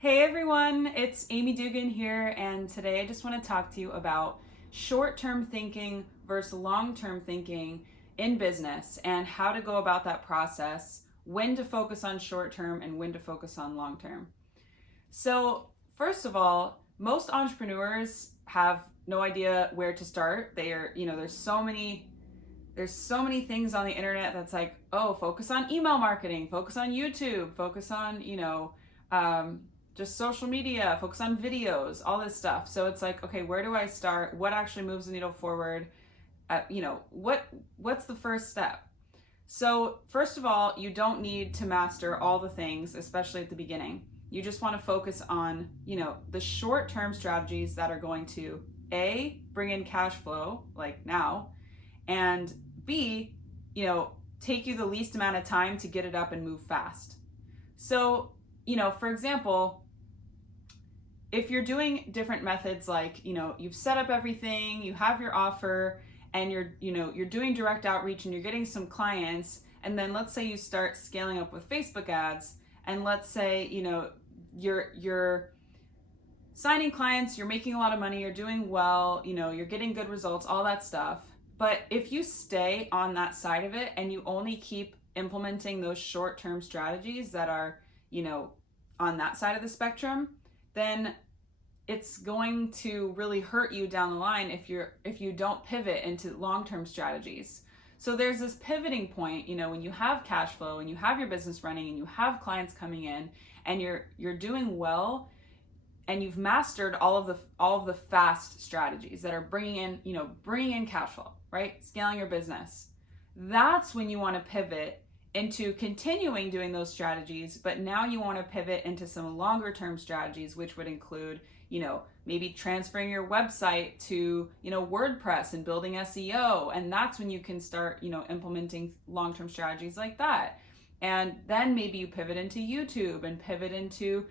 Hey everyone, it's Amy Dugan here, and today I just want to talk to you about short-term thinking versus long-term thinking in business and how to go about that process, when to focus on short-term and when to focus on long-term. So, first of all, most entrepreneurs have no idea where to start. There's so many things on the internet that's like, oh, focus on email marketing, focus on YouTube, focus on, um, just social media, focus on videos, all this stuff. So it's like, okay, where do I start? What actually moves the needle forward? What's the first step? So first of all, you don't need to master all the things, especially at the beginning. You just want to focus on, the short-term strategies that are going to A, bring in cash flow, like now, and B, take you the least amount of time to get it up and move fast. So, for example, if you're doing different methods, like, you've set up everything, you have your offer, and you're doing direct outreach and you're getting some clients, and then let's say you start scaling up with Facebook ads, and let's say, you're signing clients, you're making a lot of money, you're doing well, you're getting good results, all that stuff. But if you stay on that side of it and you only keep implementing those short-term strategies that are, on that side of the spectrum, then it's going to really hurt you down the line if you don't pivot into long-term strategies. So there's this pivoting point, when you have cash flow and you have your business running and you have clients coming in and you're doing well, and you've mastered all of the fast strategies that are bringing in cash flow, right? Scaling your business. That's when you want to pivot into continuing doing those strategies, but now you want to pivot into some longer term strategies, which would include, maybe transferring your website to, WordPress and building SEO. And that's when you can start, implementing long-term strategies like that. And then maybe you pivot into YouTube and pivot into,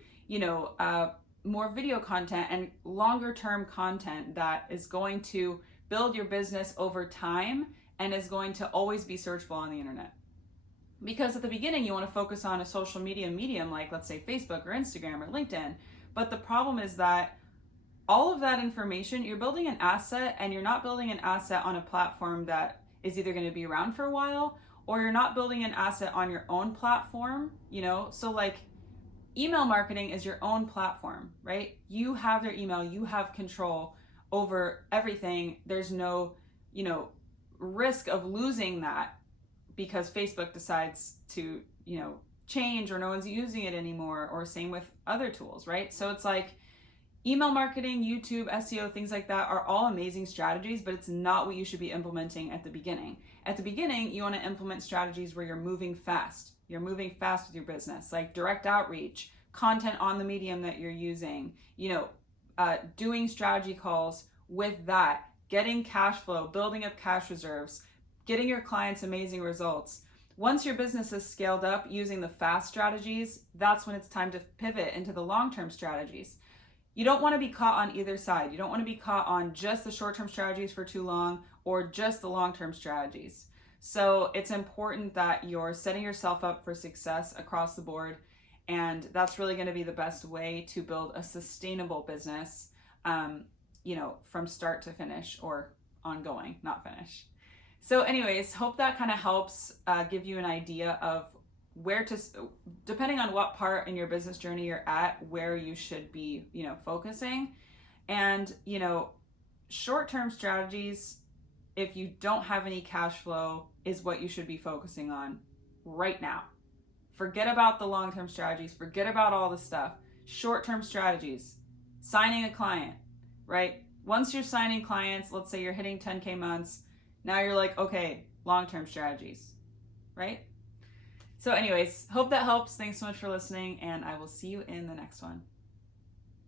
more video content and longer term content that is going to build your business over time and is going to always be searchable on the internet. Because at the beginning, you want to focus on a social media medium like, let's say, Facebook or Instagram or LinkedIn. But the problem is that all of that information, you're building an asset, and you're not building an asset on a platform that is either going to be around for a while, or you're not building an asset on your own platform, So like, email marketing is your own platform, right? You have their email, you have control over everything. There's no, risk of losing that because Facebook decides to, change, or no one's using it anymore, or same with other tools, right? So it's like email marketing, YouTube, SEO, things like that are all amazing strategies, but it's not what you should be implementing at the beginning. At the beginning, you want to implement strategies where you're moving fast. You're moving fast with your business, like direct outreach, content on the medium that you're using, doing strategy calls with that, getting cash flow, building up cash reserves, getting your clients amazing results. Once your business is scaled up using the fast strategies, that's when it's time to pivot into the long-term strategies. You don't want to be caught on either side. You don't want to be caught on just the short-term strategies for too long or just the long-term strategies. So it's important that you're setting yourself up for success across the board. And that's really going to be the best way to build a sustainable business, from start to finish, or ongoing, not finish. So anyways, hope that kind of helps give you an idea of where to, depending on what part in your business journey you're at, where you should be, focusing. And, short-term strategies, if you don't have any cash flow, is what you should be focusing on right now. Forget about the long-term strategies. Forget about all this stuff. Short-term strategies, signing a client, right? Once you're signing clients, let's say you're hitting 10K months, now you're like, okay, long-term strategies, right? So anyways, hope that helps. Thanks so much for listening, and I will see you in the next one.